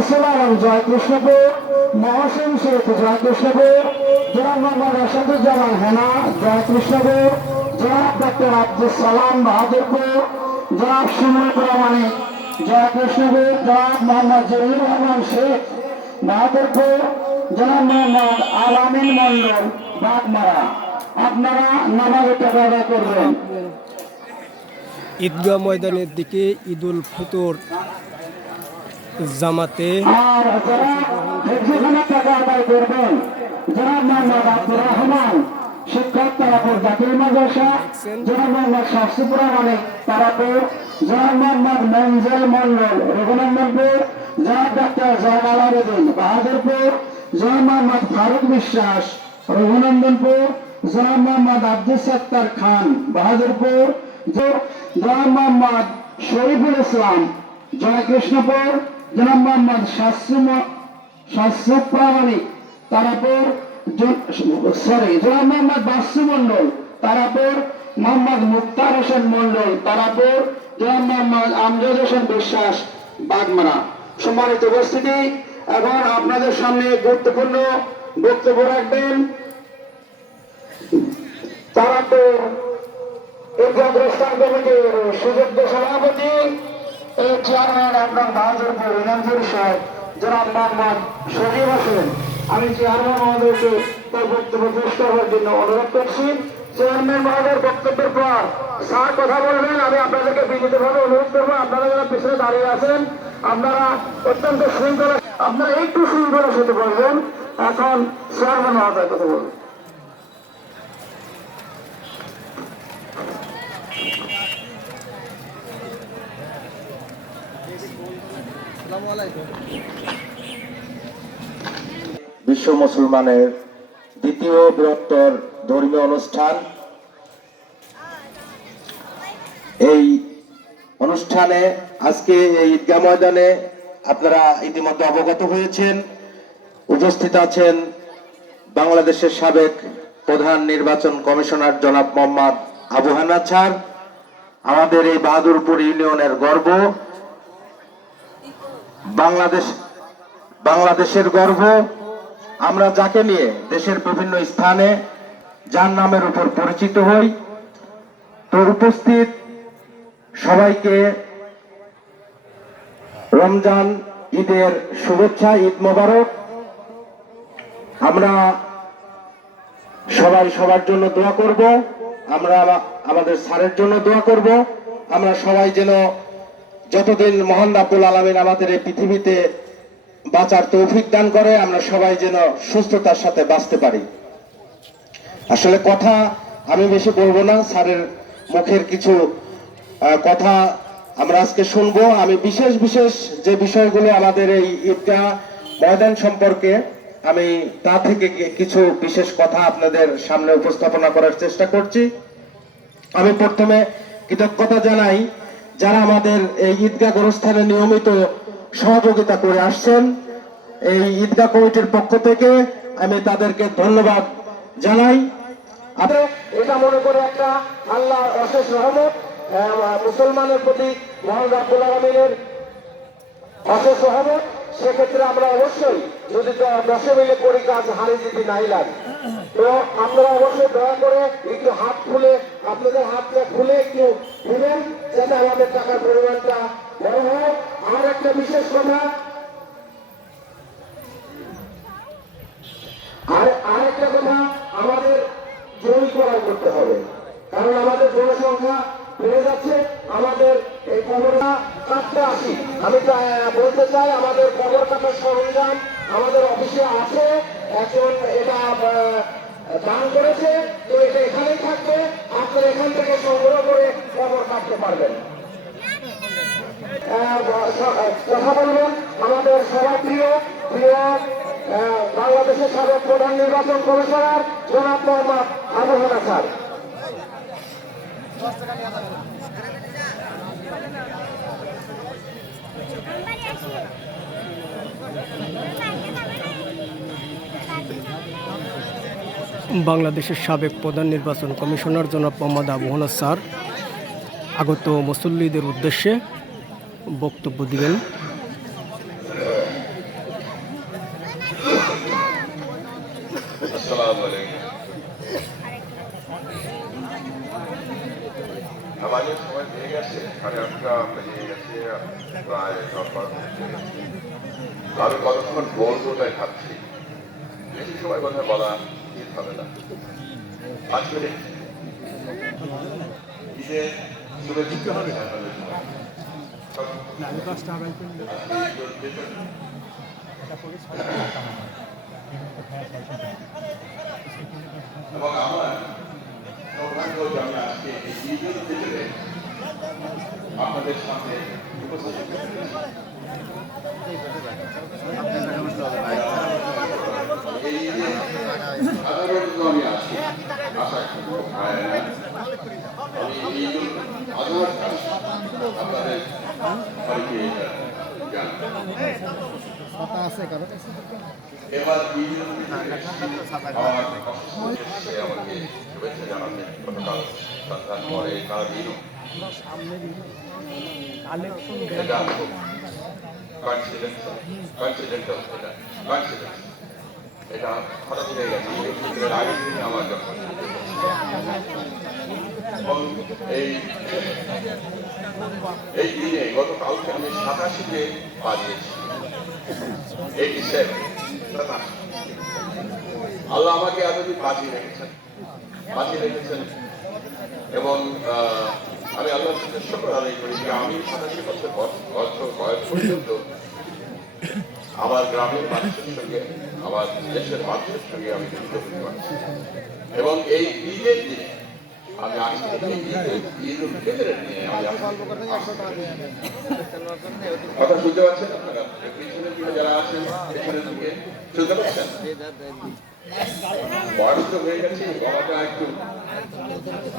ইসলাম জয় কৃষ্ণপুর মহসিন শেখ জয় কৃষ্ণপুর জনাব মোহাম্মদ আসাদুজ্জামান হেনা জয় কৃষ্ণপুর জনাব ডক্টর আব্দুল সালাম বাহাদুরপুর জনাব সুমন প্রামাণিক জয় কৃষ্ণপুর জনাব মোহাম্মদ জহির রহমান শেখ বাহাদুরপুর জনাব মোহাম্মদ আলামিন মন্ডল বাগমারা। আপনারা নামাজে টাকা আদায় করবেন। ঈদগাহ ময়দানের দিকে ঈদুল ফিতর জামাতে ফারুক বিশ্বাস রঘুনন্দনপুর মোহাম্মদ আব্দুল সত্তার খান বাহাদুরপুর মোহাম্মদ শরীফুল ইসলাম জয় কৃষ্ণপুর জনাব মোহাম্মদ প্রামাণিক তারাপুর সরি জনাব মোহাম্মদ মন্ডল তারাপুর মোহাম্মদ মুক্তার হোসেন মন্ডল তারাপুর জনাব মোহাম্মদ আমজাদ হোসেন বিশ্বাস বাগমারা। সম্মানিত উপস্থিতি, এখন আপনাদের সামনে গুরুত্বপূর্ণ বক্তব্য রাখবেন। তারাপুর উদ্যোগস্থান কমিটির সুযোগ্য সভাপতি এই চেয়ারম্যান আপনার বাহাদুরপুর ইনামপুর সাহেব, জনাব মোহাম্মদ সজীব হোসেন। আমি চেয়ারম্যান মহোদয়কে তার বক্তব্য পেশ করার জন্য অনুরোধ করছি। চেয়ারম্যান মহোদয়ের বক্তব্যের পর স্যার কথা বলবেন, আমি আপনাদেরকে বিনীতভাবে অনুরোধ করব, আপনারা যারা পিছনে দাঁড়িয়ে আছেন, আপনারা অত্যন্ত শৃঙ্খলা আপনারা একটু শৃঙ্খলার সাথে বলবেন এখন চেয়ারম্যান মহোদয় কথা বলবেন বিশ্ব মুসলমানের দ্বিতীয় বৃহত্তর ধর্মীয় অনুষ্ঠান। এই অনুষ্ঠানে আজকে এই ঈদগাহ ময়দানে আপনারা ইতিমধ্যে অবগত হয়েছেন। উপস্থিত আছেন বাংলাদেশের সাবেক প্রধান নির্বাচন কমিশনার জনাব মোহাম্মদ আবু হানা ছাড় আমাদের এই বাহাদুরপুর ইউনিয়নের গর্ব। বাংলাদেশ, বাংলাদেশের গর্ব, আমরা যাকে নিয়ে দেশের বিভিন্ন স্থানে যার নামের উপর পরিচিত হই তো উপস্থিত সবাইকে রমজান ঈদের শুভেচ্ছা, ঈদ মোবারক। আমরা সবাই সবার জন্য দোয়া করব, আমরা আমাদের স্যারের জন্য দোয়া করব, আমরা সবাই যেন যতদিন মহান রাব্বুল আলমিন আমাদের এই পৃথিবীতে বাঁচার তৌফিক দান করে, আমরা সবাই যেন সুস্থতার সাথে বাঁচতে পারি। আসলে কথা আমি বেশি বলব না, স্যারের মুখের কিছু কথা আমরা আজকে শুনব। আমি বিশেষ বিশেষ যে বিষয়গুলো আমাদের এই ঈদগাহ ময়দান সম্পর্কে, আমি তা থেকে কিছু বিশেষ কথা আপনাদের সামনে উপস্থাপনা করার চেষ্টা করছি। আমি প্রথমে কৃতজ্ঞতা জানাই যারা আমাদের এই ঈদগাহ গোরস্থানে নিয়মিত সহযোগিতা করে আসছেন, এই ঈদগাহ কমিটির পক্ষ থেকে আমি তাদেরকে ধন্যবাদ জানাই। এটা মনে করে একটা আল্লাহ অশেষ রহমত মুসলমানের প্রতি মহান রাব্বুল আলমিনের অশেষ রহমত। সেক্ষেত্রে আমরা অবশ্যই যদি দশে মিলে করি, কাজ হারি যদি নাই লাগে তো আপনারা অবশ্যই দয়া করে একটু হাত খুলে আপনাদের হাতটা খুলে একটু দিবেন যাতে আমাদের টাকার পরিমাণটা বড় হয়। আর একটা বিশেষ কথা, আর আরেকটা কথা, আমাদের জৈবীকরণ করতে হবে। কারণ আমাদের জনসংখ্যা বেড়ে যাচ্ছে। আমাদের এই কবরটা কাটতে আসি। আমি বলতে চাই, আমাদের কবর কাটার সরঞ্জাম আমাদের অফিসে আছে। একজন এটা দান করেছে। তো এটা এখানেই থাকবে। আপনারা এখান থেকে সংগ্রহ করে কবর কাটতে পারবেন। আমাদের সবার বাংলাদেশের সাবেক প্রধান নির্বাচন কমিশনার জনাব মোহাম্মদ আবু স্যার। বাংলাদেশের সাবেক প্রধান নির্বাচন কমিশনার জনাব মোহাম্মদ আবু স্যার আগত মুসল্লিদের উদ্দেশ্যে বক্তব্য দিবেন। আমাদের সময় পেয়ে গেছে সাড়ে আটটা পেরিয়ে গেছে প্রায় দশবার হচ্ছে আমি কতক্ষণ বলব তাই ভাবছি বেশি সময় কথা বলা ঠিক হবে না পাঁচ মিনিট ঈদের শুভেচ্ছা আপনাদের সবাই। এবং আমার সৌভাগ্য যে আমি আজকে এই ঈদের ভিতরে আপনাদের সামনে উপস্থিত এই ঈদে সাধারণত আমি আসি আশা করি আমি ঈদুল আজহাটা আপনাদের বাড়িতে জানাই। গতকাল সন্ধ্যার পরে সারাদিনও এটা হঠাৎ হয়ে গেছে দিনে আমার যখন এবং এই এই দিনে গতকালকে আমি সাতাশিতে বাজিয়েছি। আল্লাহ আমাকে বাঁচিয়ে রেখেছেন। বাঁচিয়ে রেখেছেন এবং আমি আল্লাহর কাছে শুকর আদায় করি যে আমি সাতাশি বছর বয়স পর্যন্ত আমার গ্রামের মানুষের সঙ্গে, আমার দেশের মানুষের সঙ্গে আমি যুক্ত হতে পারছি। এবং এই ঈদের দিনে কথা শুনতে পাচ্ছেন আপনারা? পিছনের দিকে যারা আছেন পেছনের দিকে শুনতে পাচ্ছেন? বয়স তো হয়ে গেছে, গলাটা একটু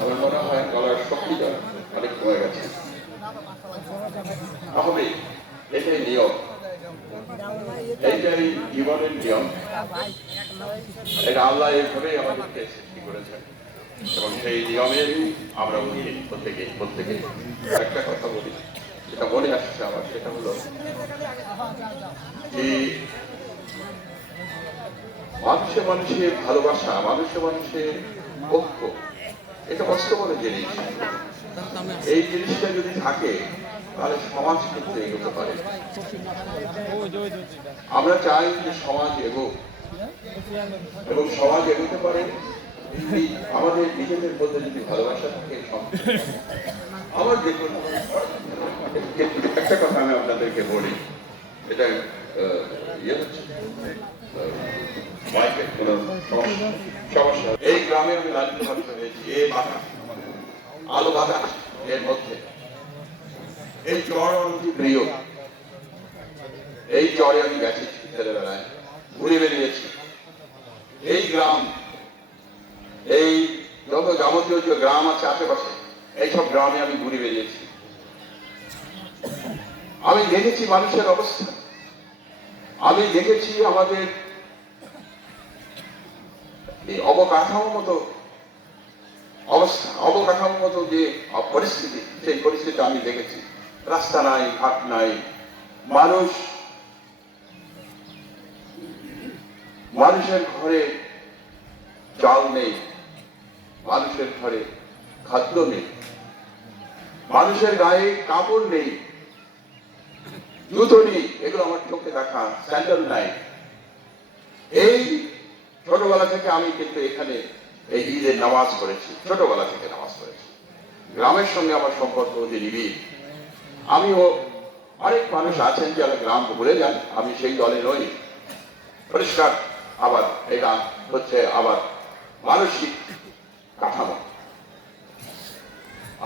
আমার মনে হয় গলার শক্তিটা অনেক কমে গেছে। হবে এটাই নিয়ম। এইটাই জীবনের নিয়ম। এটা আল্লাহ এইভাবেই আমাদেরকে সৃষ্টি করেছেন। এবং সেই নিয়মেরই আমরা উঠি প্রত্যেকে প্রত্যেকে একটা কথা বলি, যেটা মনে আসছে আমার, সেটা হলো যে মানুষে মানুষে ভালোবাসা, মানুষে মানুষে ঐক্য, এটা বাস্তবনে জিনিস। এই জিনিসটা যদি থাকে, তাহলে সমাজ কিন্তু এগোতে পারে। আমরা চাই যে সমাজ এগো এবং সমাজ এগোতে পারে আমাদের নিজেদের মধ্যে যদি ভালোবাসা থাকে। আমার দেখুন একটা কথা আমি আপনাদেরকে বলি। এটা ইয়ে হচ্ছে মাইকের কোনো সমস্যা সমস্যা এই গ্রামে আমি লালিত পালিত হয়েছি এই বাতাস আলো বাতাস এর মধ্যে এই অতি প্রিয়। এই চরে আমি গেছি ছেলেবেলায় ঘুরে বেরিয়েছি। এই গ্রাম এই যত যাবতীয় যে গ্রাম আছে আশেপাশে, এইসব গ্রামে আমি ঘুরে বেরিয়েছি আমি দেখেছি মানুষের অবস্থা। আমি দেখেছি আমাদের এই মতো অবস্থা, অবকাঠামো মতো যে পরিস্থিতি, সেই পরিস্থিতি আমি দেখেছি। রাস্তা নাই, ঘাট নাই। মানুষ, মানুষের ঘরে চাল নেই। মানুষের ঘরে খাদ্য নেই। মানুষের গায়ে কাপড় নেই। জুতো নেই। এগুলো আমার চোখে দেখা, স্যান্ডেল নাই। এই ছোটবেলা থেকে আমি কিন্তু এখানে এই ঈদের নামাজ পড়েছি। ছোটবেলা থেকে নামাজ পড়েছি। গ্রামের সঙ্গে আমার সম্পর্ক অতি নিবিড়। আমিও অনেক মানুষ আছেন যারা গ্রাম ভুলে যান, আমি সেই দলে নই। পরিষ্কার, আবার এটা হচ্ছে আবার মানসিক কাঠামো।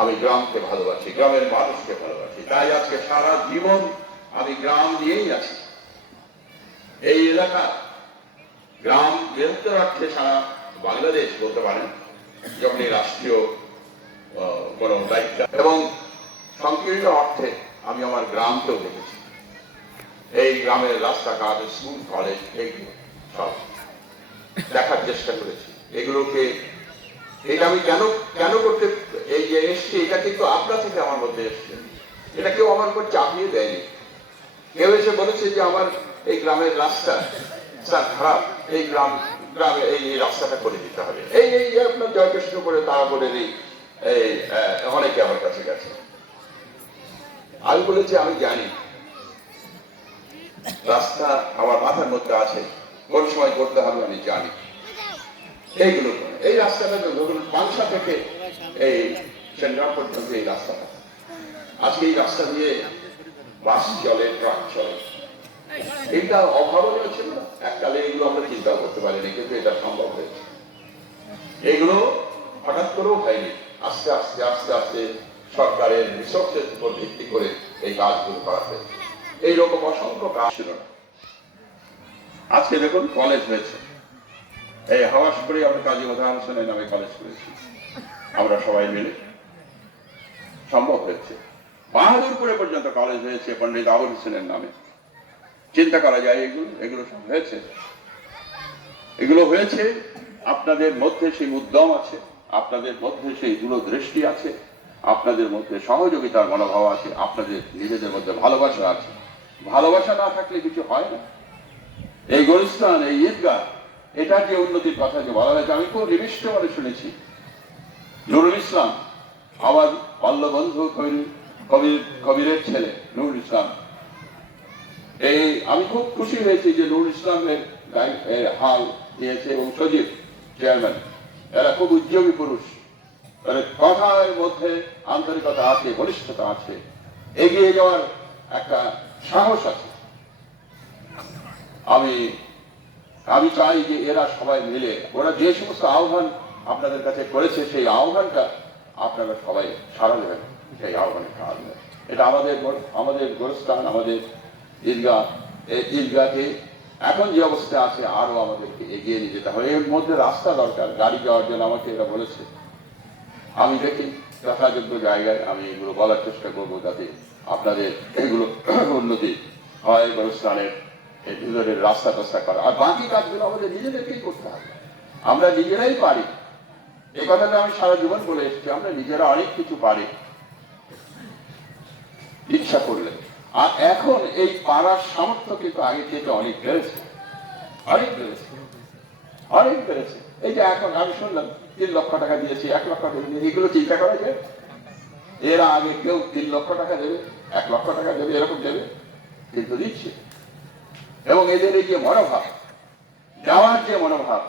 আমি গ্রামকে ভালোবাসি, গ্রামের মানুষকে ভালোবাসি, তাই আজকে সারা জীবন আমি গ্রাম নিয়েই আছি। এই এলাকা গ্রাম বৃহত্তর অর্থে সারা বাংলাদেশ বলতে পারেন, যখন এই রাষ্ট্রীয় কোনো দায়িত্ব এবং সংকীর্ণ অর্থে আমি আমার গ্রামকেও দেখেছি। এই গ্রামের রাস্তাঘাট, স্কুল, কলেজ, এইগুলো সব দেখার চেষ্টা করেছি। এগুলোকে এটা আমি কেন কেন করতে এই যে এসছি এটা কিন্তু আপনা থেকে আমার মধ্যে এসছে। এটা কেউ আমার উপর চাপিয়ে দেয়নি। কেউ এসে বলেছে যে আমার এই গ্রামের রাস্তা স্যার খারাপ এই গ্রাম গ্রামে এই এই রাস্তাটা করে দিতে হবে। এই এই যে আপনার জয়কৃষ্ণ করে তারাপুরের এই এই আহ, অনেকে আমার কাছে গেছে। আমি বলেছি আমি জানি রাস্তা আমার মাথার মধ্যে আছে কোন সময় করতে হবে আমি জানি। এইগুলো। এই রাস্তাটা ধরুন পাংশা থেকে এই সেন্ট্রাল পর্যন্ত এই রাস্তাটা। আজকে এই রাস্তা দিয়ে বাস চলে, ট্রাক চলে। এটা অভাবনীয় ছিল? এককালে এগুলো আমরা চিন্তা করতে পারিনি, কিন্তু এটা সম্ভব হয়েছে। এগুলো হঠাৎ করেও হয়নি। আস্তে আস্তে আস্তে আস্তে সরকারের রিসোর্সের উপর ভিত্তি করে এই কাজগুলো করা হয়েছে। এইরকম অসংখ্য কাজ ছিল। না আজকে দেখুন কলেজ হয়েছে। এই হাওয়াস করে আমরা কাজী উদাহরণ হোসেনের নামে কলেজ করেছি। আমরা সবাই মিলে। সম্ভব হয়েছে। বাহাদুরপুরে পর্যন্ত কলেজ হয়েছে পণ্ডিত আবুল হোসেনের নামে। চিন্তা করা যায় এগুলো এগুলো সব হয়েছে। এগুলো হয়েছে, আপনাদের মধ্যে সেই উদ্যম আছে, আপনাদের মধ্যে সেই দূরদৃষ্টি আছে, আপনাদের মধ্যে সহযোগিতার মনোভাব আছে, আপনাদের নিজেদের মধ্যে ভালোবাসা আছে। ভালোবাসা না থাকলে কিছু হয় না। এই গরিস্তান এই ঈদগাহ এটা যে উন্নতির কথা যে বলা হয়েছে, আমি খুব নিবিষ্ট মনে শুনেছি। নুরুল ইসলাম, আমার বাল্যবন্ধু কবির কবির, কবিরের ছেলে নুরুল ইসলাম। এই, আমি খুব খুশি হয়েছি যে নুরুল ইসলামের হাল দিয়েছে এবং সজীব চেয়ারম্যান। এরা খুব উদ্যোগী পুরুষ। কথার মধ্যে আন্তরিকতা আছে বলিষ্ঠতা আছে। এগিয়ে যাওয়ার একটা সাহস আছে। আমি আমি চাই যে এরা সবাই মিলে, ওরা যে সমস্ত আহ্বান আপনাদের কাছে করেছে, সেই আহ্বানটা আপনারা সবাই সারা দেবেন, সেই আহ্বানে সারা দেবেন এটা আমাদের আমাদের গোরস্থান, আমাদের ঈদগাহ। এই ঈদগাহকে এখন যে অবস্থা আছে আরও আমাদেরকে এগিয়ে নিয়ে যেতে হবে। এর মধ্যে রাস্তা দরকার, গাড়ি যাওয়ার জন্য আমাকে এরা বলেছে। আমি দেখি, যথাযোগ্য জায়গায় আমি এগুলো বলার চেষ্টা করব যাতে আপনাদের এগুলো উন্নতি হয় গোরস্থানের ভিতরের রাস্তা টাস্তা করা। আর বাকি কাজগুলো আমাদের নিজেদেরকেই করতে হবে। আমরা নিজেরাই পারি। এই কথাটা আমি সারা জীবন বলে এসেছি, আমরা নিজেরা অনেক কিছু পারি। ইচ্ছা করলে। আর এখন এই পাড়ার সামর্থ্য কিন্তু আগে থেকে অনেক বেড়েছে। অনেক বেড়েছে। অনেক বেড়েছে। এই যে এখন আমি শুনলাম, তিন লক্ষ টাকা দিয়েছি, এক লক্ষ টাকা দিয়েছি, এগুলো চিন্তা করা যায়? এরা আগে কেউ তিন লক্ষ টাকা দেবে, এক লক্ষ টাকা দেবে, এরকম দেবে? কিন্তু দিচ্ছে। এবং এদের এই যে মনোভাব, যাওয়ার যে মনোভাব,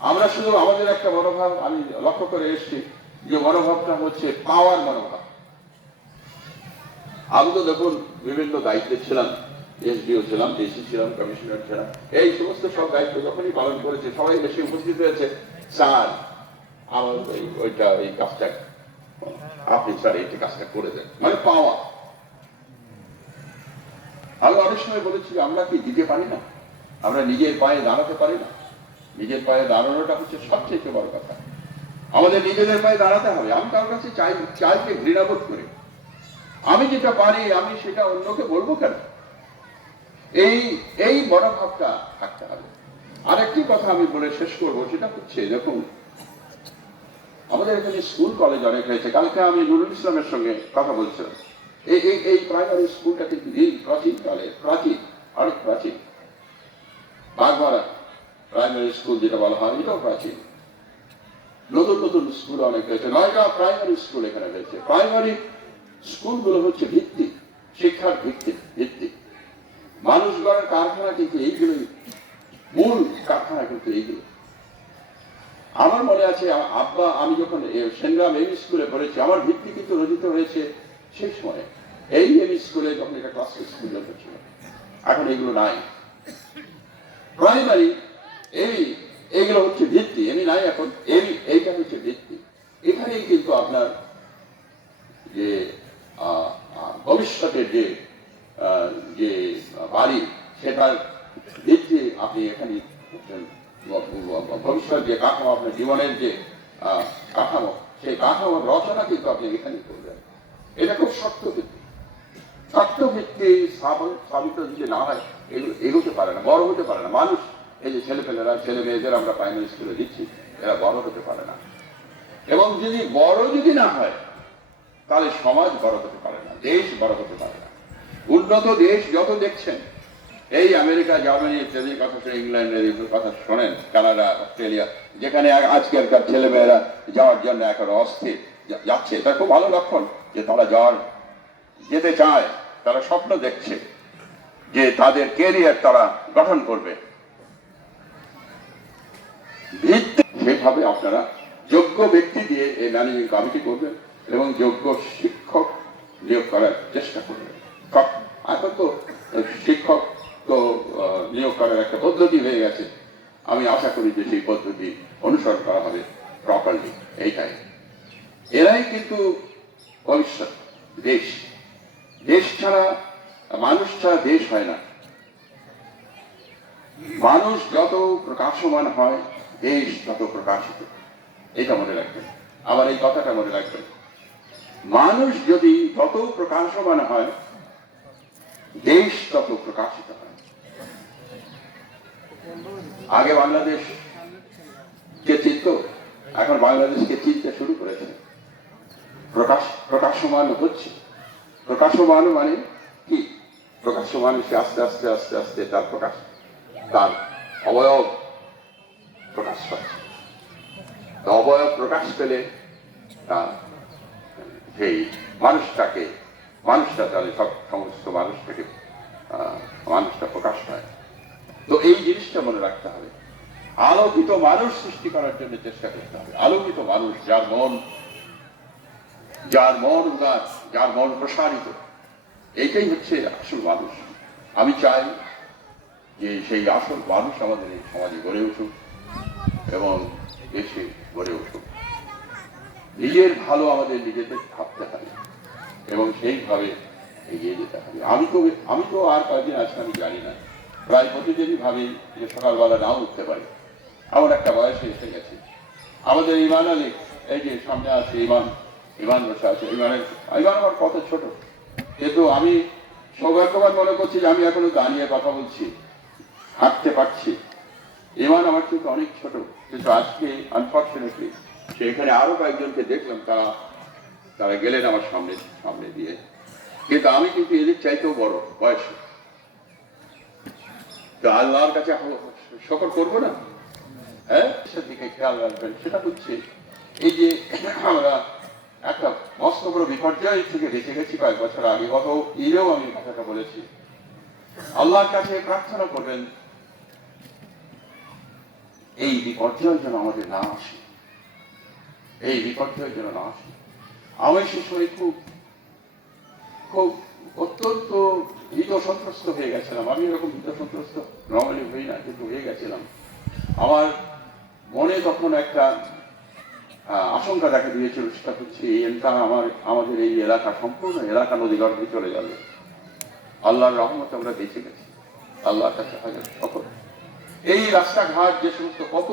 আমরা শুধু আমাদের একটা মনোভাব, আমি লক্ষ্য করে এসেছি যে মনোভাবটা হচ্ছে পাওয়ার মনোভাব। আমি তো দেখুন, বিভিন্ন দায়িত্বে ছিলাম, এসডিও ছিলাম, ডিসি ছিলাম, কমিশনার ছিলাম, এই সমস্ত সব দায়িত্ব যখনই পালন করেছে, সবাই বেশি উপস্থিত হয়েছে, স্যার, আমার ওই- ওইটা, এই কাজটা, আপনি স্যার, এই কাজটা করে দেন। মানে পাওয়া আমি অনেক সময় বলেছি আমরা কি দিতে পারি না? আমরা নিজের পায়ে দাঁড়াতে পারি না। নিজের পায়ে দাঁড়ানোটা হচ্ছে সবচেয়ে বড় কথা। আমাদের নিজেদের পায়ে দাঁড়াতে হবে। আমি কারোর কাছে চাই, চাইকে ঘৃণাবোধ করি। আমি যেটা পারি, আমি সেটা অন্যকে বলব কেন? এই এই মনোভাবটা থাকতে হবে। আরেকটি কথা আমি বলে শেষ করব, সেটা হচ্ছে, দেখুন, আমাদের এখানে স্কুল কলেজ অনেক হয়েছে। কালকে আমি নুরুল ইসলামের সঙ্গে কথা বলছিলাম। এই এই প্রাইমারি স্কুলটা কিন্তু এই প্রাচীন কালে, প্রাচীন, অনেক প্রাচীন। বাগবাড়া প্রাইমারি স্কুল যেটা বলা হয়, এটাও প্রাচীন। নতুন নতুন স্কুল অনেক হয়েছে। নয়টা প্রাইমারি স্কুল এখানে হয়েছে। প্রাইমারি স্কুলগুলো হচ্ছে ভিত্তি শিক্ষার ভিত্তি ভিত্তি মানুষ গড়ের কারখানা কিন্তু এইগুলোই, মূল কারখানা কিন্তু এইগুলো। আমার মনে আছে আব্বা, আমি যখন সেনগ্রাম এম স্কুলে পড়েছি, আমার ভিত্তি কিন্তু রচিত হয়েছে। সেই সময় এই এম স্কুলে যখন এটা ক্লাস স্কুল ছিল। এখন এগুলো নাই। প্রাইমারি এই এইগুলো হচ্ছে ভিত্তি, এমনি নাই এখন, এই, এইটা হচ্ছে ভিত্তি। এখানেই কিন্তু আপনার যে ভবিষ্যতের যে যে বাড়ি, সেটার ভিত্তি আপনি এখানে ভবিষ্যৎ যে কাঠামো আপনার জীবনের যে কাঠামো, সেই কাঠামোর রচনা কিন্তু আপনি এখানে করবেন। এটা খুব শক্ত ভিত্তি। শক্ত ভিত্তি স্থাপন- যদি না হয় এগোতে পারে না, বড় হতে পারে না। মানুষ, এই যে ছেলেপেলেরা ছেলে মেয়েদের আমরা প্রাইমারি স্কুলে দিচ্ছি, এরা বড় হতে পারে না। এবং যদি বড় যদি না হয়, তাহলে সমাজ বড় হতে পারে না, দেশ বড় হতে পারে না। উন্নত দেশ যত দেখছেন, এই আমেরিকা, জার্মানি ইত্যাদির কথা শুনে ইংল্যান্ডের কথা শোনেন, কানাডা, অস্ট্রেলিয়া, যেখানে আজকালকার ছেলেমেয়েরা যাওয়ার জন্য এখন অস্থির যাচ্ছে। এটা খুব ভালো লক্ষণ। যে তারা যাওয়ার যেতে চায়, তারা স্বপ্ন দেখছে যে তাদের কেরিয়ার তারা গঠন করবে। ভিত্তি সেভাবে আপনারা যোগ্য ব্যক্তি দিয়ে এই ম্যানেজিং কমিটি করবেন এবং যোগ্য শিক্ষক নিয়োগ করার চেষ্টা করবেন। এখন তো শিক্ষক তো নিয়োগ করার একটা পদ্ধতি হয়ে গেছে। আমি আশা করি যে সেই পদ্ধতি অনুসরণ করা হবে প্রপারলি এইটাই। এরাই কিন্তু ভবিষ্যৎ দেশ। দেশ ছাড়া, মানুষ ছাড়া দেশ হয় না। মানুষ যত প্রকাশমান হয়, দেশ তত প্রকাশিত। এটা মনে রাখবেন। আবার এই কথাটা মনে রাখবেন। মানুষ যদি তত প্রকাশমান হয়, দেশ তত প্রকাশিত হয়। আগে বাংলাদেশ কে চিনত, এখন বাংলাদেশকে চিনতে প্রকাশ প্রকাশমান হচ্ছে। প্রকাশমান মানে কি? প্রকাশমান সে আস্তে আস্তে আস্তে আস্তে তার প্রকাশ, তার অবয়ব প্রকাশ পাচ্ছে অবয়ব প্রকাশ পেলে তার সেই মানুষটাকে, মানুষটা তাহলে সব সমস্ত মানুষটাকে মানুষটা প্রকাশ পায় তো এই জিনিসটা মনে রাখতে হবে। আলোকিত মানুষ সৃষ্টি করার জন্য চেষ্টা করতে হবে। আলোকিত মানুষ যার মন যার মন উদার যার মন প্রসারিত এটাই হচ্ছে আসল মানুষ। আমি চাই যে সেই আসল মানুষ আমাদের এই সমাজে গড়ে উঠুক এবং দেশে গড়ে উঠুক। নিজের ভালো আমাদের নিজেদের ভাবতে হবে এবং সেইভাবে এগিয়ে যেতে হবে। আমি তো আমি তো আর কয়েকদিন আছে আমি জানি না। প্রায় প্রতিদিনই ভাবি যে সকালবেলা নাও উঠতে পারি। আমার একটা বয়সে এসে গেছে। আমাদের ইমান আলী, এই যে সামনে আছে ইমান ইমান বসে আছে ইমানের ইমান আমার কত ছোট। কিন্তু আমি সৌভাগ্যবান মনে করছি যে আমি এখনও দাঁড়িয়ে কথা বলছি, হাঁটতে পারছি। ইমান আমার থেকে অনেক ছোট, কিন্তু আজকে আনফর্চুনেটলি সেখানে আরও কয়েকজনকে দেখলাম, তারা তারা গেলেন আমার সামনে সামনে দিয়ে। কিন্তু আমি কিন্তু এদের চাইতেও বড়, বয়সে। তো আল্লাহর কাছে শকর করব না? হ্যাঁ? সেদিকে খেয়াল রাখবেন, সেটা হচ্ছে এই যে আমরা একটা মস্ত বড় বিপর্যয় থেকে বেঁচে গেছি কয়েক বছর আগে, গত ঈদেও আমি কথাটা বলেছি। আল্লাহর কাছে প্রার্থনা করবেন, এই বিপর্যয় যেন আমাদের না আসে। এই বিপর্যয় যেন না আসে। আমি সে সময় খুব খুব অত্যন্ত ভীত সন্ত্রস্ত হয়ে গেছিলাম। আমি এরকম ভীত সন্ত্রস্ত নর্মালি হই না, কিন্তু হয়ে গেছিলাম। আমার মনে তখন একটা আশঙ্কা দেখা দিয়েছিল, সেটা হচ্ছে এই আমার, আমাদের এই এলাকা সম্পূর্ণ এলাকা নদীগর্ভে চলে যাবে। আল্লাহর রহমত আমরা বেঁচে গেছি। আল্লাহর কাছে হাজার সকল এই রাস্তাঘাট যে সমস্ত, কত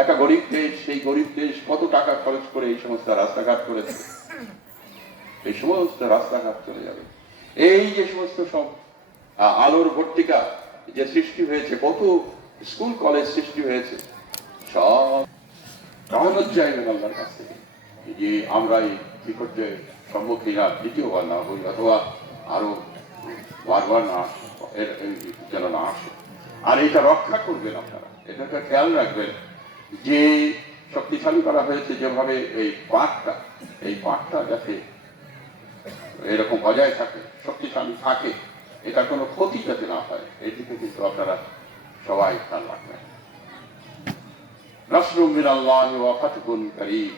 একটা গরিব দেশ, সেই গরিব দেশ কত টাকা খরচ করে এই সমস্ত রাস্তাঘাট করেছে? এই সমস্ত রাস্তাঘাট চলে যাবে। এই যে সমস্ত সব আলোর ভর্তিকা যে সৃষ্টি হয়েছে, কত স্কুল, কলেজ সৃষ্টি হয়েছে, সব রহমত চাইবেন আল্লাহর কাছ থেকে। যে আমরা এই বিপর্যয়ের সম্মুখীন আর দ্বিতীয়বার না হই, অথবা আরও বারবার না এর যেন না আসে। আর এটা রক্ষা করবেন আপনারা। এটাকে খেয়াল রাখবেন যে শক্তিশালী করা হয়েছে যেভাবে এই পাটটা এই পাটটা যাতে এরকম বজায় থাকে, শক্তিশালী থাকে এটা কোনো ক্ষতি যাতে না হয়, এদিকে কিন্তু আপনারা সবাই খেয়াল রাখবেন। নাসরুম মিন আল্লাহ ওয়া ফাতহুন কারীম।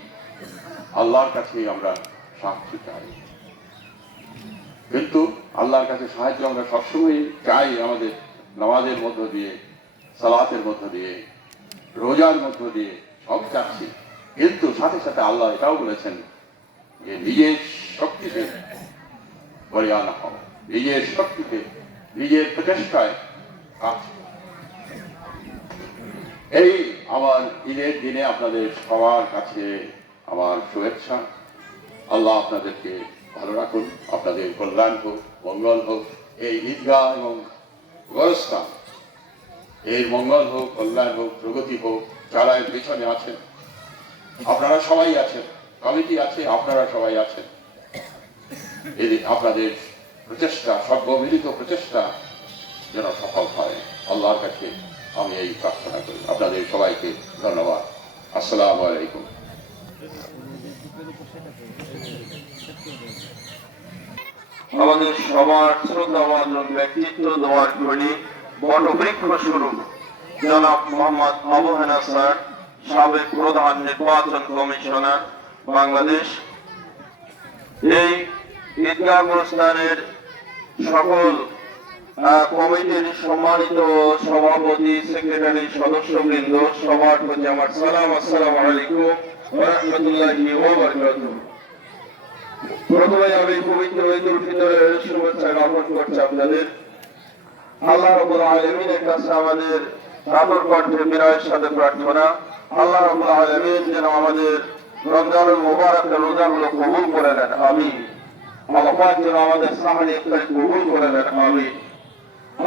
আল্লাহর কাছে আমরা সাহায্য চাই। কিন্তু আল্লাহর কাছে সাহায্য আমরা সবসময় চাই আমাদের নামাজের মধ্য দিয়ে, সালাতের মধ্য দিয়ে, রোজার মধ্য দিয়ে, সব চাচ্ছি। কিন্তু সাথে সাথে আল্লাহ এটাও বলেছেন যে নিজের শক্তিতে বলিয়ানা হও নিজের শক্তিতে নিজের প্রচেষ্টায় কাজ। এই আমার ঈদের দিনে আপনাদের সবার কাছে আমার শুভেচ্ছা। আল্লাহ আপনাদেরকে ভালো রাখুন, আপনাদের কল্যাণ হোক, মঙ্গল হোক, এই ঈদগাহ এবং গোরস্থান এর মঙ্গল হোক, কল্যাণ হোক, প্রগতি হোক, যারা এর পিছনে আছেন, আপনারা সবাই আছেন কমিটি আছে, আপনারা সবাই আছেন। এই আপনাদের প্রচেষ্টা, সর্বমিলিত প্রচেষ্টা যেন সফল হয়, আল্লাহর কাছে আমি এই প্রার্থনা করি। আপনাদের সবাইকে ধন্যবাদ। আসসালামু আলাইকুম। আমাদের সবার শ্রদ্ধাবান ব্যক্তিত্ব দেওয়ার জনাব মোহাম্মদ হেনা প্রধান নির্বাচন কমিশনার, বাংলাদেশ। এই সকল কমিটির সম্মানিত সভাপতি, সেক্রেটারি, সদস্যবৃন্দ সবার প্রতি আমার সালাম, আসসালামু আলাইকুম প্রথমে আমি পবিত্র ঈদুল ফিতরের শুভেচ্ছা জ্ঞাপন করছি আপনাদের। আল্লাহ রাব্বুল আলামিনের কাছে আমাদের কাতর কণ্ঠে বিনয়ের সাথে প্রার্থনা। আল্লাহ রাব্বুল আলামিন যেন আমাদের রমজানুল মুবারকের রোজাগুলো কবুল করে নেন আমি আল্লাহ যেন আমাদের ইফতার কবুল করে নেন, আমিন।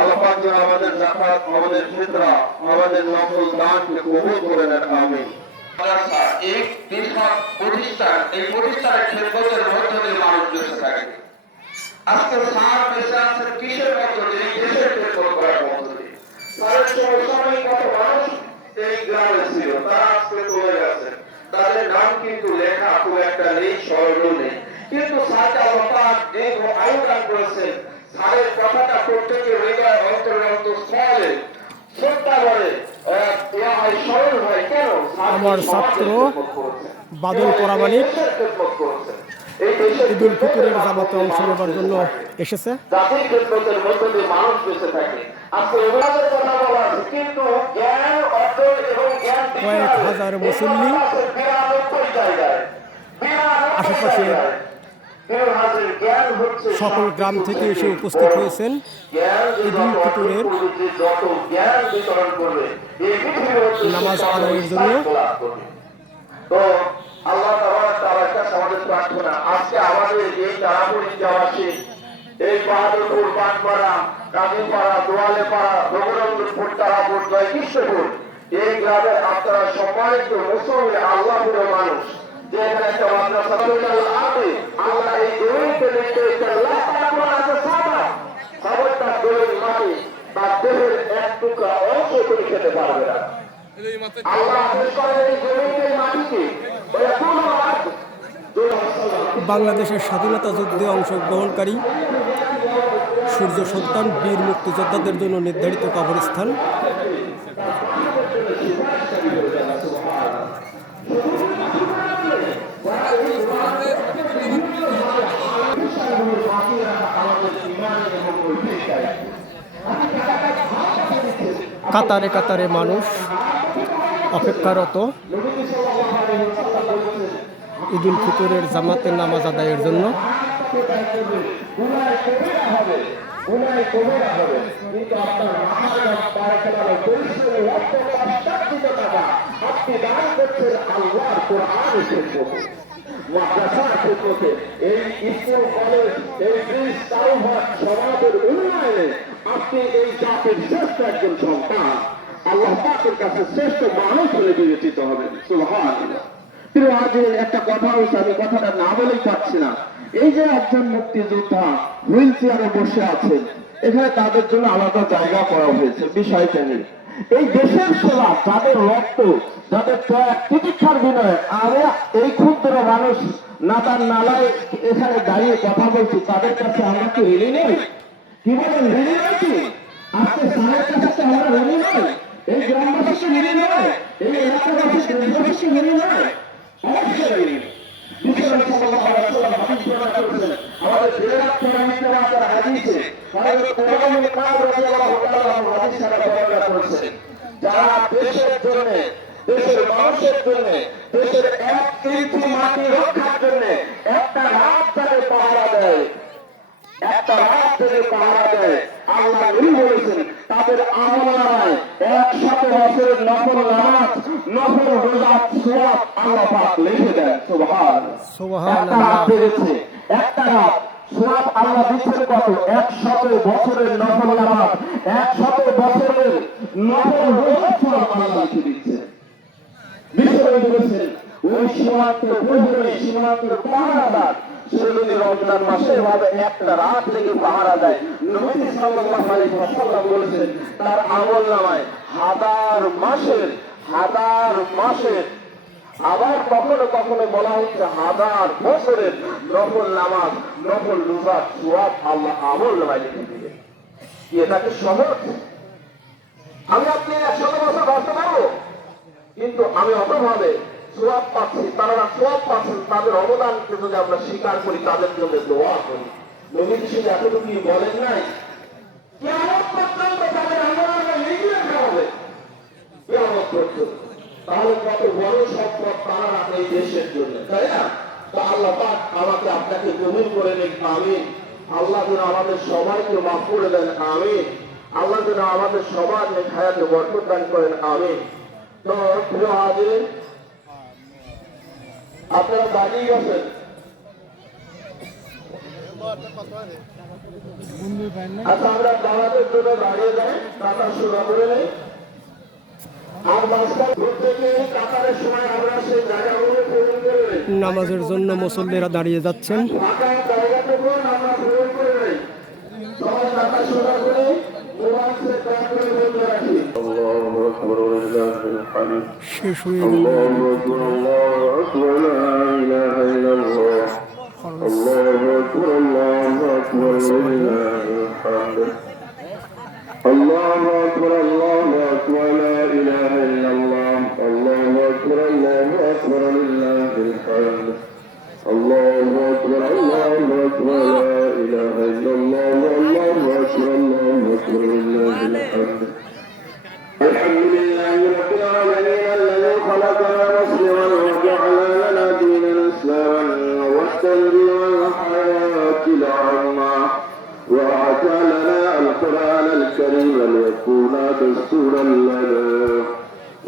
আল্লাহ যেন আমাদের জাকাত আমাদের ফিতরা আমাদের নফল দানকে কবুল করে নেন আমিন। মাদ্রাসা এই প্রতিষ্ঠান এই প্রতিষ্ঠানের খেদমতের মধ্য দিয়ে মানুষ বেঁচে থাকে। আজকে সার বেঁচে আছে কিসের মধ্য দিয়ে? দেশের খেদমত করার মধ্য দিয়ে। স্যারের সময় সময় কত মানুষ এই গ্রামে ছিল তারা আজকে চলে গেছে। তাদের নাম কিন্তু লেখা খুব একটা নেই স্মরণ নেই। কিন্তু স্যারকে আল্লাহ দীর্ঘ আয়ু দান করেছেন। স্যারের কথাটা প্রত্যেকের হৃদয় অন্তরে অন্তর স্থলে শ্রদ্ধা করে আমার ছাত্র বাদল? পরামানিক ঈদুল ফিতরের জামাতে অংশ নেবার জন্য এসেছে। কয়েক হাজার মুসল্লি আশেপাশে সকল গ্রাম থেকে এসে উপস্থিত হয়েছেন। ঈদুল ফিতরের নামাজ আদায়ের জন্য। আল্লাহ আজকে আমাদের এই তারাপুরি এই বাহাদুরপুর পানপাড়া কাজীপাড়া দোয়ালেপাড়া রঘুরঙ্গপুর তারাপুর জয়কৃষ্ণপুর এই গ্রামের আপনারা সম্মানিত মুসলিম আল্লাহপুরের মানুষ। বাংলাদেশের স্বাধীনতা যুদ্ধে অংশগ্রহণকারী সূর্য সন্তান বীর মুক্তিযোদ্ধাদের জন্য নির্ধারিত কবরস্থান। কাতারে কাতারে মানুষ অপেক্ষারত। ঈদুল ফিতরের জামাতের নামাজ আদায়ের জন্য। আপনি দান করছেন আল্লাহর কোরআন হাজির, একটা কথা হয়েছে আমি কথাটা না বলেই পাচ্ছি না। এই যে একজন মুক্তিযোদ্ধা হুইল চেয়ারে বসে আছেন, এখানে তাদের জন্য আলাদা জায়গা করা হয়েছে, বিষয়টা নিয়ে। এই দেশের সেবা যাদের রক্ত, যাদের ত্যাগ, প্রতীক্ষার বিনয় আমি এই ক্ষুদ্র মানুষ নাতার নালায় এখানে দাঁড়িয়ে কথা বলছি, তাদের কাছে আমরা কি ঋণী নেই? কি বলেন, ঋণী নয় কি? আজকে সাহের কাছে আমরা ঋণী নই। এই গ্রামবাসী ঋণী নয়। এই এলাকাবাসী, দেশবাসী ঋণী নয়। অবশ্যই ঋণী। যারা দেশের জন্য দেশের মানুষের জন্য দেশের এক ইঞ্চি মাটি রক্ষার জন্য একটা রাত তাদের বছরের নফল নামাজ নফল রোজা সোয়াব আল্লাহ পাক লিখে দেন সুবহান। একটা রাত জেগেছে একটা রাত। সোয়াব আল্লাহ দিচ্ছেন কত? একশত বছরের নফল নামাজ একশত বছরের নফল রোজা সোয়াব আল্লাহ লিখে দিচ্ছেন। বিশ্বনবী বলেছেন ওই সীমান্ত প্রহরী সীমান্ত পাহারাদার সে রমজান মাসে একটা রাত লেগে পাহারা দেয়। নবী সাল্লাল্লাহু আলাইহি ওয়াসাল্লাম বলেছেন, তার আমল নামায় হাজার মাসের হাজার মাসের। আবার কখনো কখনো বলা হচ্ছে হাজার বছরের নফল নামাজ, নফল রোজা আল্লাহ আমল নামায় লিখে এটাকে সহজ? আমি আপনি একশো বছর বাঁচতে পারব? কিন্তু আমি অতভাবে সোয়াব পাচ্ছি, তারা সোয়াব পাচ্ছেন, তাদের অবদানকে যদি আমরা স্বীকার করি, তাদের জন্য দোয়া করি। নবী শুধু এতটুকু বলেন নাই তাহলে কত বড় সম্পদ তারা এই দেশের জন্য, তাই না? আল্লাহ পাক আমাকে আপনাকে কবুল করে নিন আমিন। আল্লাহ যেন আমাদের সবাইকে মাফ করে দেন আল্লাহ যেন আমাদের সবার খায়াতে বরকত দান করেন, আমিন। তো প্রিয় হাজির আপনারা দাঁড়িয়ে গেছেন আচ্ছা আমরা দাঁড়াতে জন্য দাঁড়িয়ে যাই কাতার শোনা করে নেই। আর কাতারের সময় আমরা সেই জায়গাগুলো পূরণ করে নামাজের জন্য মুসল্লিরা দাঁড়িয়ে যাচ্ছেন। আমরা পূরণ করে নেই। সবাই কাতার শোনা করে মোবাইল দয়া করে الحمد শেষ হয়ে গেল